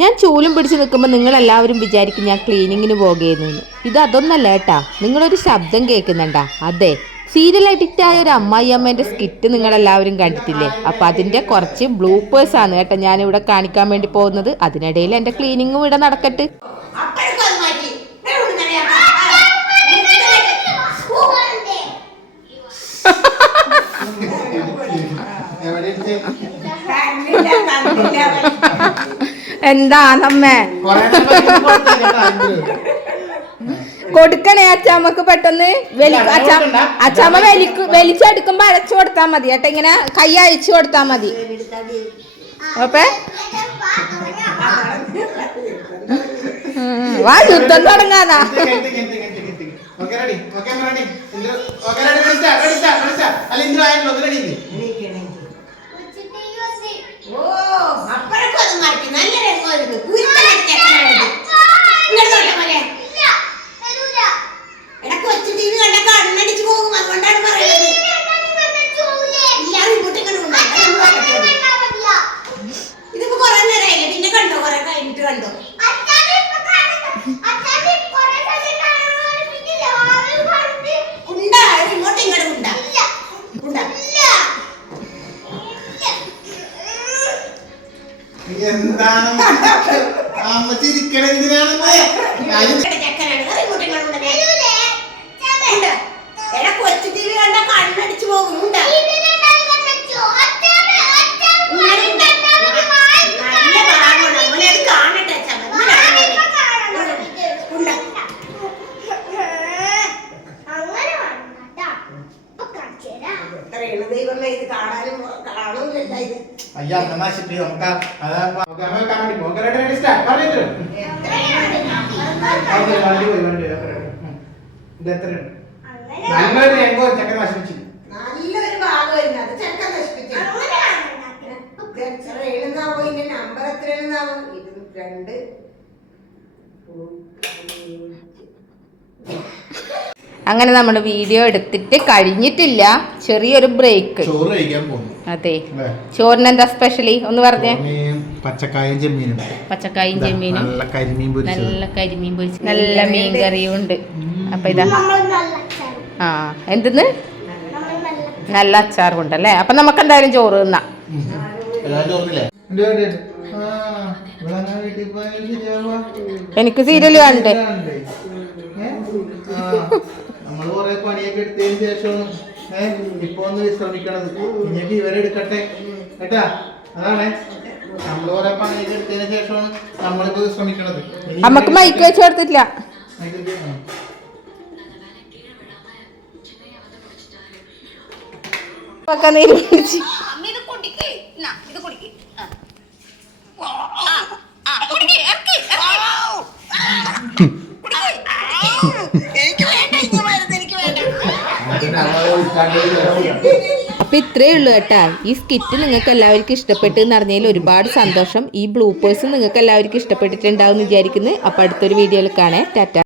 ഞാൻ ചൂലും പിടിച്ച് നിൽക്കുമ്പോൾ നിങ്ങൾ എല്ലാവരും വിചാരിക്കും ഞാൻ ക്ലീനിങ്ങിന് പോകുകയെന്ന്. ഇത് അതൊന്നല്ല കേട്ടാ. നിങ്ങളൊരു ശബ്ദം കേൾക്കുന്നുണ്ടാ. അതെ സീരിയൽ അഡിക്റ്റ് ആയ ഒരു അമ്മായി അമ്മേന്റെ സ്കിറ്റ് നിങ്ങൾ എല്ലാവരും കണ്ടിട്ടില്ലേ? അപ്പൊ അതിന്റെ കുറച്ച് ബ്ലൂപ്പേഴ്സ് ആണ് കേട്ടോ ഞാൻ ഇവിടെ കാണിക്കാൻ വേണ്ടി പോകുന്നത്. അതിനിടയിൽ എന്റെ ക്ലീനിങ്ങും ഇവിടെ നടക്കട്ടെ. എവിടെ. എന്താണമ്മേ. കൊടുക്കണേ അച്ചാമ്മക്ക് പെട്ടെന്ന് അച്ചാമ്മ വലിക്ക് വലിച്ചെടുക്കുമ്പോ അടച്ചു കൊടുത്താ മതി. ഏട്ടാ ഇങ്ങനെ കൈ അഴിച്ചു കൊടുത്താ മതി. ഓപ്പേ. വാ യുദ്ധം തുടങ്ങാനാ. Okay ready. Okay ready. Okay ready Okay, അമ്മ ready? ഇന്ദ്രു, okay, കണ്ടോ? എന്താണ്? അമ്മ ചിരിക്കണ വണ്ടി പോയി വണ്ടി പോയി. Okay ready. ഉം. ഇത് എത്രയാണ്? നല്ലൊരു രംഗോ ചക്ക നശിപ്പിച്ചു. നല്ലൊരു ഭാഗമായിരുന്നു അത് ചെക്കൻ നശിപ്പിച്ചു. എത്രയാണെന്നാവോ ഇതിന്റെ നമ്പർ എത്രയാണെന്നാവോ ഇത് രണ്ട്. അങ്ങനെ നമ്മൾ വീഡിയോ എടുത്തിട്ട് കഴിഞ്ഞിട്ടില്ല. ചെറിയൊരു ബ്രേക്ക് അതെ? ചോറിന് എന്താ സ്പെഷ്യലി ഒന്ന് പറഞ്ഞേ. പച്ചക്കായും ചെമ്മീനും പച്ചക്കായും ചെമ്മീനും. നല്ല കരിമീൻ നല്ല കരിമീൻ പൊരിച്ച് നല്ല മീൻ കറിയും ഉണ്ട്. അപ്പൊ ഇതാ. ആ എന്തെന്ന്? നല്ല അച്ചാറും ഉണ്ടല്ലേ അപ്പൊ നമുക്ക് എന്തായാലും ചോറ് തിന്നാ. എനിക്ക് സീരിയൽ കണ്ടേ നമ്മൾ കൊറേ പണിയൊക്കെ എടുത്തതിന് ശേഷം ഏഹ് ഇപ്പൊ ഒന്ന് വിശ്രമിക്കണത്. ഇനിയൊക്കെ ഇവരെടുക്കട്ടെ കേട്ടാ? അതാണ്. നമ്മൾ കൊറേ പണിയൊക്കെ എടുത്തതിന് ശേഷമാണ് നമ്മളിപ്പോ വിശ്രമിക്കണത്. നമുക്ക് മൈക്ക് വെച്ച് കൊടുത്തിട്ടില്ല. മൈക്ക് ആ. അപ്പൊ ഇത്രയേ ഉള്ളൂ കേട്ടാ. ഈ സ്കിറ്റ് നിങ്ങൾക്ക് എല്ലാവർക്കും ഇഷ്ടപ്പെട്ടു എന്ന് അറിഞ്ഞതിൽ ഒരുപാട് സന്തോഷം. ഈ ബ്ലൂപ്പേഴ്സ് നിങ്ങൾക്ക് എല്ലാവർക്കും ഇഷ്ടപ്പെട്ടിട്ടുണ്ടാവും എന്ന് വിചാരിക്കുന്നു. അപ്പൊ അടുത്തൊരു വീഡിയോയിൽ കാണേ. ടാറ്റ.